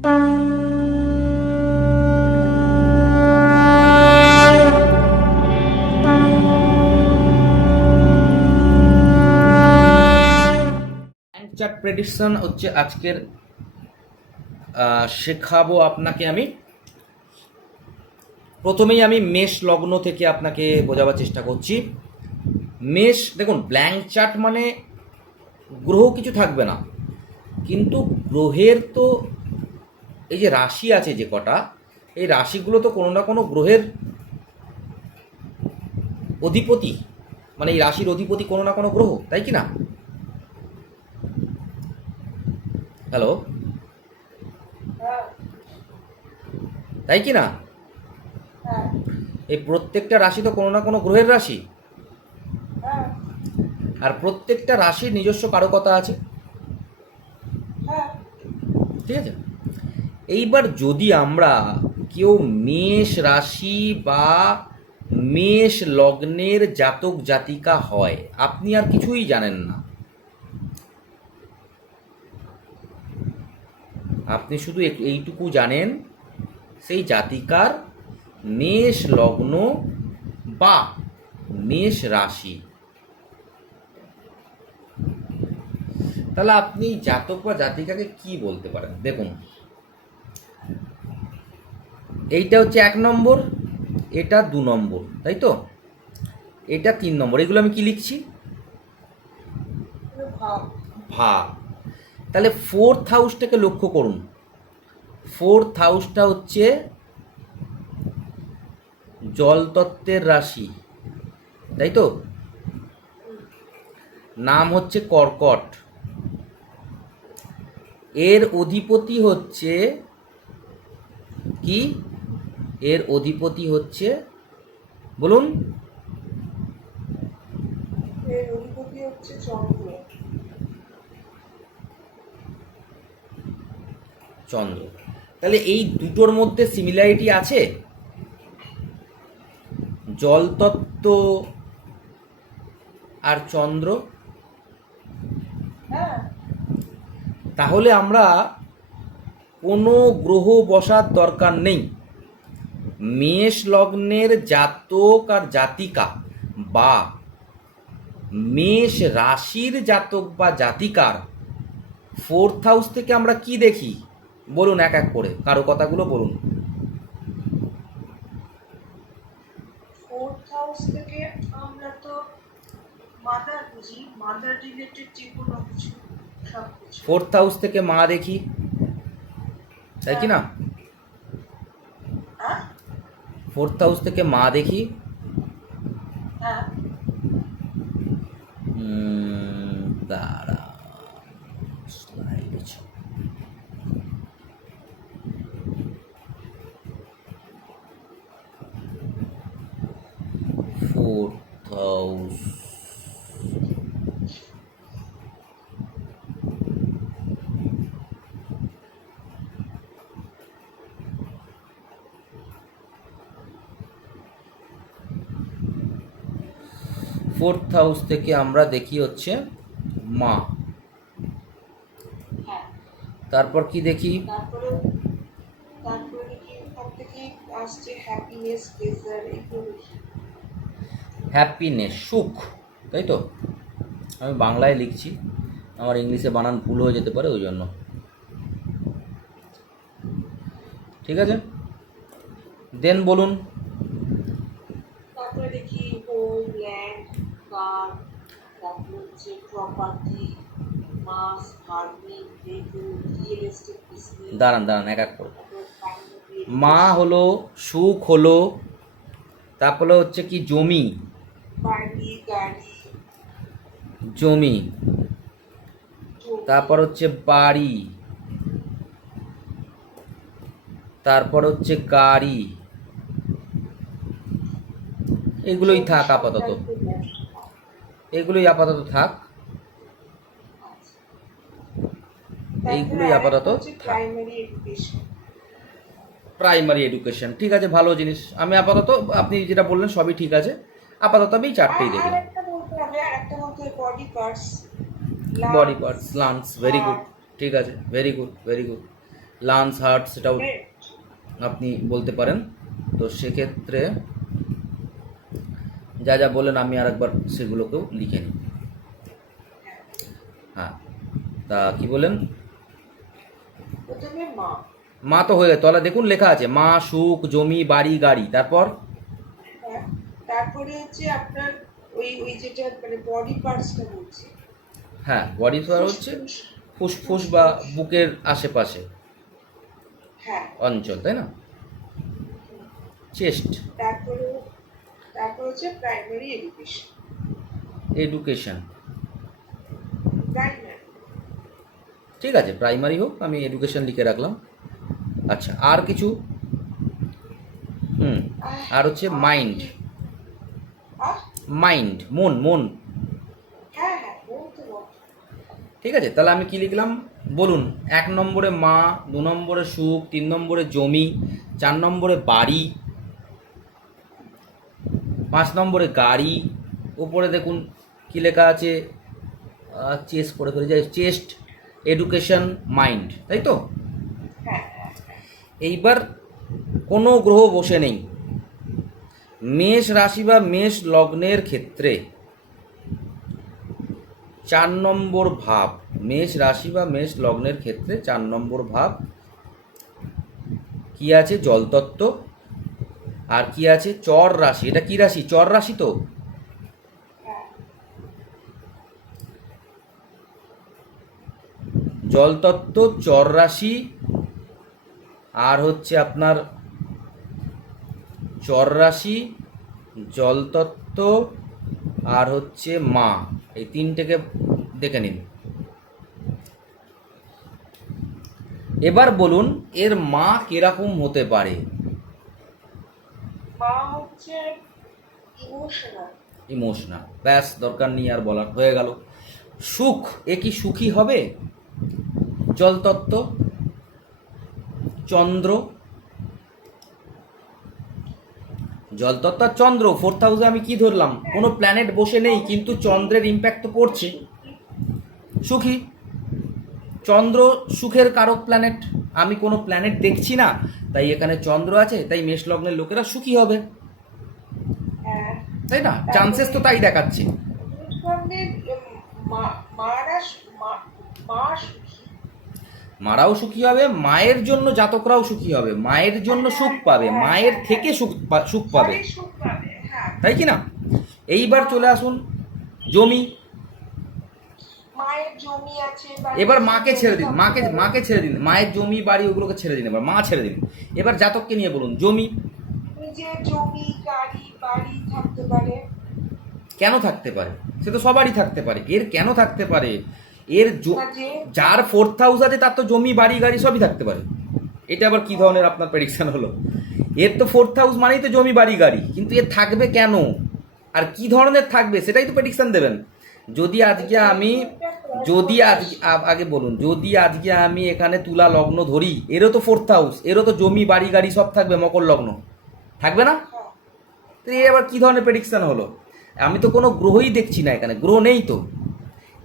Chart prediction হচ্ছে আজকের শেখাবো আপনাকে আমি। প্রথমেই আমি মেষ লগ্ন থেকে আপনাকে বোঝাবার চেষ্টা করছি। মেষ, দেখুন, ব্ল্যাঙ্ক চার্ট মানে গ্রহ কিছু থাকবে না, কিন্তু গ্রহের তো এই যে রাশি আছে যে কটা, এই রাশিগুলো তো কোনো না কোনো গ্রহের অধিপতি, মানে এই রাশির অধিপতি কোনো না কোনো গ্রহ, তাই কি না? হ্যালো, তাই কি না? এই প্রত্যেকটা রাশি তো কোনো না কোনো গ্রহের রাশি, আর প্রত্যেকটা রাশির নিজস্ব কারকতা আছে, ঠিক আছে? এইবার যদি আমরা কেউ মেষ রাশি বা মেষ লগ্নের জাতক জাতিকা হয়, আপনি আর কিছুই জানেন না, আপনি শুধু এইটুকু জানেন সেই জাতিকার মেষ লগ্ন বা মেষ রাশি, তাহলে আপনি জাতক বা জাতিকাকে কি বলতে পারেন? দেখুন, এইটা হচ্ছে 1 নম্বর, এটা 2 নম্বর, তাই তো? এটা 3 নম্বর। এগুলো আমি কি লিখছি? ভাব। তাহলে 4th হাউসটাকে লক্ষ্য করুন। 4th হাউসটা হচ্ছে জলতত্ত্বের রাশি, তাই তো? নাম হচ্ছে কর্কট। এর অধিপতি হচ্ছে কি? এর অধিপতি হচ্ছে, বলুন? এর অধিপতি হচ্ছে চন্দ্র। চন্দ্র। তাহলে এই দুটোর মধ্যে সিমিলারিটি আছে, জলতত্ত্ব আর চন্দ্র। তাহলে আমরা কোনো গ্রহ বসার দরকার নেই। মেষ লগ্নের জাতক আর জাতিকা বা মেষ রাশির জাতক বা জাতিকার 4th হাউস থেকে আমরা কি দেখি? বলুন এক এক করে, কারো কথাগুলো বলুন। 4th হাউস থেকে আমরা তো মাদার বুঝি, মাদার রিলেটেড যে কোনো কিছু, সবকিছু। 4th হাউস থেকে মা দেখি, তাই কি না? 4th হাউস থেকে মা দেখি। দাঁড়া, স্লাইড আছে। 4th হাউস, ফোর্থ হাউস থেকে আমরা দেখি হচ্ছে মা। তারপর কি দেখি? তারপরে কি থেকে আসছে হ্যাপিনেস, প্লেজার, এগুলো। হ্যাপিনেস, সুখ, তাই তো? আমি বাংলায় লিখছি, আমার ইংলিশে বানান ভুল হয়ে যেতে পারে, ওই জন্য। ঠিক আছে, দেন বলুন। তারপরে দেখি হোম, ল্যান্ড, কার, তারপরে হচ্ছে প্রপার্টি, মাস, ফার্মিং, রিয়েল এস্টেট বিজনেস। দাঁড়ান এক এক করে। মা হলো সুখ, হলো, তারপরে হচ্ছে কি? জমি, বাড়ি, গাড়ি, জমি, তারপর হচ্ছে বাড়ি, তারপর হচ্ছে গাড়ি। এগুলোই থাক আপাতত, এগুলোই আপাতত থাক, এইগুলোই আপাতত প্রাইমারি এডুকেশন। ঠিক আছে, ভালো জিনিস। আমি আপাতত, আপনি যেটা বললেন সবই ঠিক আছে, আপাতত আমি 4টেই দেখলাম। Body parts, lunch, very good, ঠিক আছে, very good, very good. Lunch heart সেটাও Head, আপনি বলতে পারেন। তো সেক্ষেত্রে যা যা বলেন আমি আরেকবার সেগুলোকেও লিখে নিই। হ্যাঁ। হ্যাঁ, তা কি বলেন? প্রথমে মা। মা তো হয়ে গেছে, তাহলে দেখুন লেখা আছে মা, সুখ, জমি, বাড়ি, গাড়ি, তারপর হ্যাঁ। তারপরে হচ্ছে আপনার ওই ওই যেটা মানে বডি পার্টসটা বলছি। হ্যাঁ বডি ফ্লোয়ার হচ্ছে ফুসফুস। ফুসফুস বা বুকের আশেপাশে হ্যাঁ। অঞ্চল, তাই না? চেস্ট, তারপরে তারপর হচ্ছে প্রাইমারি এডুকেশন। Education, primary. ঠিক আছে প্রাইমারি হোক, আমি এডুকেশন লিখে রাখলাম। আচ্ছা আর কিছু? হুম, আর হচ্ছে মাইন্ড, আহ মাইন্ড মন, মন, হ্যাঁ হ্যাঁ বলতে বল। ঠিক আছে। তাহলে আমি কি লিখলাম বলুন? 1 নম্বরে মা, 2 নম্বরে সুখ, 3 নম্বরে জমি, 4 নম্বরে বাড়ি, 5 নম্বরে গাড়ি, উপরে দেখুন কি লেখা আছে, চেস্ট করে ফেলে যায়, চেস্ট, এডুকেশন, মাইন্ড, তাই তো? হ্যাঁ। এইবার কোনো গ্রহ বসে নেই মেষ রাশি বা মেষ লগ্নের ক্ষেত্রে। 4 নম্বর ভাব, মেষ রাশি বা মেষ লগ্নের ক্ষেত্রে 4 নম্বর ভাব কি আছে? জলতত্ত্ব। আর কি আছে? চর রাশি। এটা কি রাশি? চর রাশি তো। হ্যাঁ। জলতত্ত্ব, চর রাশি, আর হচ্ছে আপনার চর রাশি, জলতত্ত্ব, আর হচ্ছে মা, এই তিনটেকে দেখে নিন। এবার বলুন এর মা কিরকম হতে পারে? মা হচ্ছে ইমোশনাল। ইমোশনাল, ব্যাস দরকার নেই আর বলার, হয়ে গেল। সুখ, এ কি সুখী হবে? জলতত্ত্ব, চন্দ্র, জলতত্ত্ব আর চন্দ্র। 4th হাউসে আমি কি ধরলাম? কোনো প্ল্যানেট বসে নেই কিন্তু চন্দ্রের ইম্প্যাক্ট তো পড়ছে, সুখী। চন্দ্র সুখের কারক প্ল্যানেট, আমি কোনো প্ল্যানেট দেখছি না, তাই এখানে চন্দ্র আছে, তাই মেষ লগ্নের লোকেরা সুখী হবে, হ্যাঁ। তাই না? চান্সেস তো তাই দেখাচ্ছে। মারা মা সুখী। মারাও সুখী হবে, মায়ের জন্য জাতকরাও সুখী হবে, মায়ের জন্য সুখ পাবে, মায়ের থেকে সুখ পাবে, সবারই সুখ পাবে। হ্যাঁ। তাই কি না? এইবার চলে আসুন জমি। মায়ের জমি আছে, এবার মাকে ছেড়ে দিন, মাকে ছেড়ে দিন, মায়ের জমি বাড়ি ওগুলোকে ছেড়ে দিন, এবার মা ছেড়ে দিন। এবার জাতককে নিয়ে বলুন জমি। নিজের জমি, গাড়ি, বাড়ি থাকতে পারে। কেন থাকতে পারে? সে তো সবারই থাকতে পারে, এর কেন থাকতে পারে? এর যার 4th হাউস আছে তার তো জমি বাড়ি গাড়ি সবই থাকতে পারে। এটা আবার কি ধরনের আপনার প্রেডিকশন হলো? এর তো 4th হাউস মানেই তো জমি বাড়ি গাড়ি, কিন্তু এর থাকবে কেন আর কি ধরনের থাকবে সেটাই তো প্রেডিকশন দেবেন। যদি আজকে আমি আগে বলুন, যদি আজকে আমি এখানে তুলা লগ্ন ধরি, এরও তো 4th হাউস, এরও তো জমি বাড়ি গাড়ি সব থাকবে, মকর লগ্ন থাকবে না? তো এই আবার কি ধরনের প্রেডিকশন হলো? আমি তো কোনো গ্রহই দেখছি না, এখানে গ্রহ নেই তো।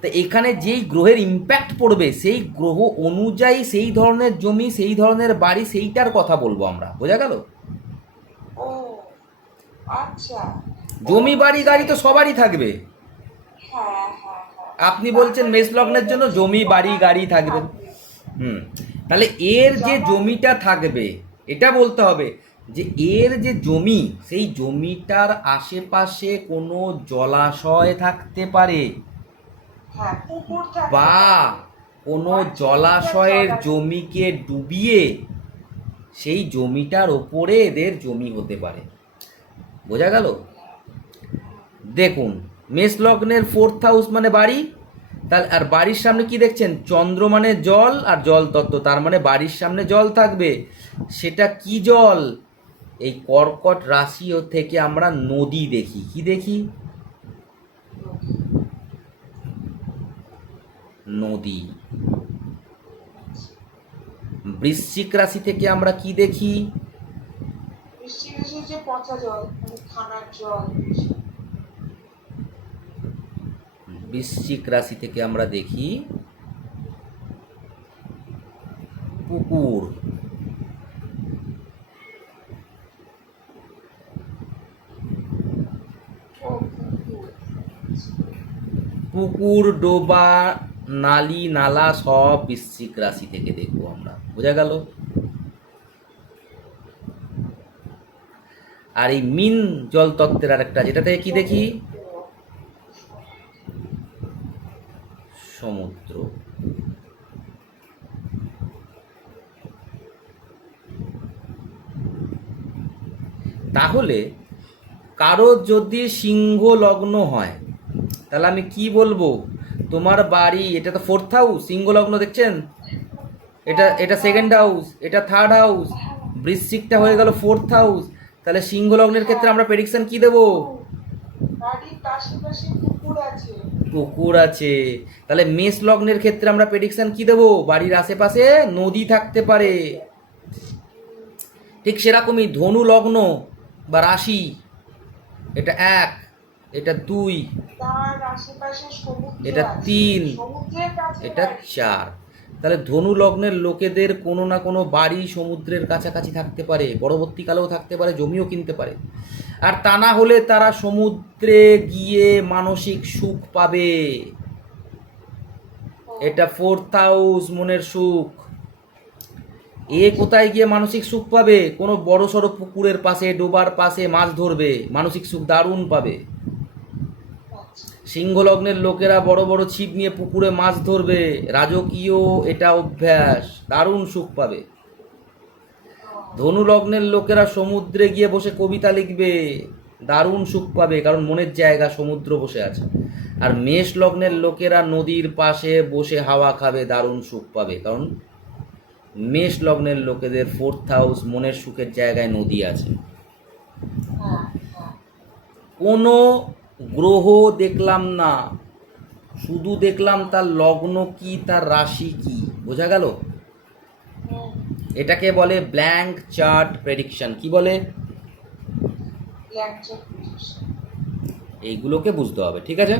তা এখানে যেই গ্রহের ইম্প্যাক্ট পড়বে সেই গ্রহ অনুযায়ী সেই ধরনের জমি, সেই ধরনের বাড়ি, সেইটার কথা বলবো আমরা, বোঝা গেল? ও আচ্ছা। জমি বাড়ি গাড়ি তো সবারই থাকবে। হ্যাঁ হ্যাঁ হ্যাঁ। আপনি বলছেন মেষ লগ্নের জন্য জমি বাড়ি গাড়ি থাকবে। তাহলে এর যে জমিটা থাকবে, এটা বলতে হবে যে এর যে জমি, সেই জমিটার আশেপাশে কোনো জলাশয় থাকতে পারে, হ্যাঁ, পুকুর থাকতে বা পারে। কোনো জলাশয়ের জমিকে ডুবিয়ে সেই জমিটার ওপরে এদের জমি হতে পারে, বোঝা গেল? দেখুন মেষ লগ্নের 4th হাউস মানে বাড়ি, তাহলে আর বাড়ির সামনে কি দেখছেন? চন্দ্র মানে জল আর জল তত্ত্ব, তার মানে বাড়ির সামনে জল থাকবে। সেটা কি জল? এই কর্কট রাশি থেকে আমরা নদী দেখি, কি দেখি? নদী। বৃশ্চিক রাশি থেকে আমরা কি দেখি? বৃষ্টির এসে যে পচা জল, মানে খানার জল। বৃশ্চিক রাশি থেকে আমরা দেখি পুকুর, ও কুকুর। পুকুর, ডোবা, নালী, নালা সব বৃশ্চিক রাশি থেকে দেখবো আমরা। বোঝা গেল? আর এই মিন জল তত্ত্বের আরেকটা, যেটা থেকে কি দেখি? সমুদ্র। তাহলে কারো যদি সিংহ লগ্ন হয়, তাহলে আমি কি বলবো? তোমার বাড়ি, এটা তো ফোর্থ হাউস, সিংহ লগ্ন দেখছেন, এটা এটা সেকেন্ড হাউস, এটা থার্ড হাউস, বৃশ্চিকটা হয়ে গেল ফোর্থ হাউস। তাহলে সিংহ লগ্নের ক্ষেত্রে আমরা প্রেডিকশন কি দেবো? বাড়ির আশেপাশে পুকুর আছে। পুকুর আছে। তাহলে মেষ লগ্নের ক্ষেত্রে আমরা প্রেডিকশন কি দেবো? বাড়ির আশেপাশে নদী থাকতে পারে। ঠিক সেরকমই ধনু লগ্ন বা রাশি, এটা 1, এটা 2, তার আশেপাশে সমুদ্র এটা আছে। 3, সমুদ্রের কাছে এটা বাড়ি। 4। তাহলে ধনু লগ্নের লোকেদের কোনো না কোনো বাড়ি সমুদ্রের কাছাকাছি থাকতে পারে, পরবর্তীকালেও থাকতে পারে, জমিও কিনতে পারে। আর তা না হলে তারা সমুদ্রে গিয়ে মানসিক সুখ পাবে। এটা ফোর্থ হাউস, মনের সুখ। এ কোথায় গিয়ে মানসিক সুখ পাবে? কোনো বড় সড়ো পুকুরের পাশে, ডোবার পাশে মাছ ধরবে, মানসিক সুখ দারুণ পাবে। আচ্ছা। সিংহ লগ্নের লোকেরা বড় বড় ছিপ নিয়ে পুকুরে মাছ ধরবে, রাজকীয় এটা অভ্যাস, দারুণ সুখ পাবে। ধনু লগ্নের লোকেরা সমুদ্রে গিয়ে বসে কবিতা লিখবে, দারুণ সুখ পাবে, কারণ মনের জায়গা সমুদ্র বসে আছে। আর মেষ লগ্নের লোকেরা নদীর পাশে বসে হাওয়া খাবে, দারুণ সুখ পাবে, কারণ মেষ লগ্নের লোকেদের ফোর্থ হাউস, মনের সুখের জায়গায় নদী আছে। হ্যাঁ, হ্যাঁ। কোনো গ্রহ দেখলাম না, শুধু দেখলাম তার লগ্ন কি, তার রাশি কি। বোঝা গেল? হুম। এটাকে বলে ব্ল্যাঙ্ক চার্ট প্রেডিকশন। কি বলে? ল্যাংচা পুলিশ। এইগুলোকে বুঝতে হবে, ঠিক আছে?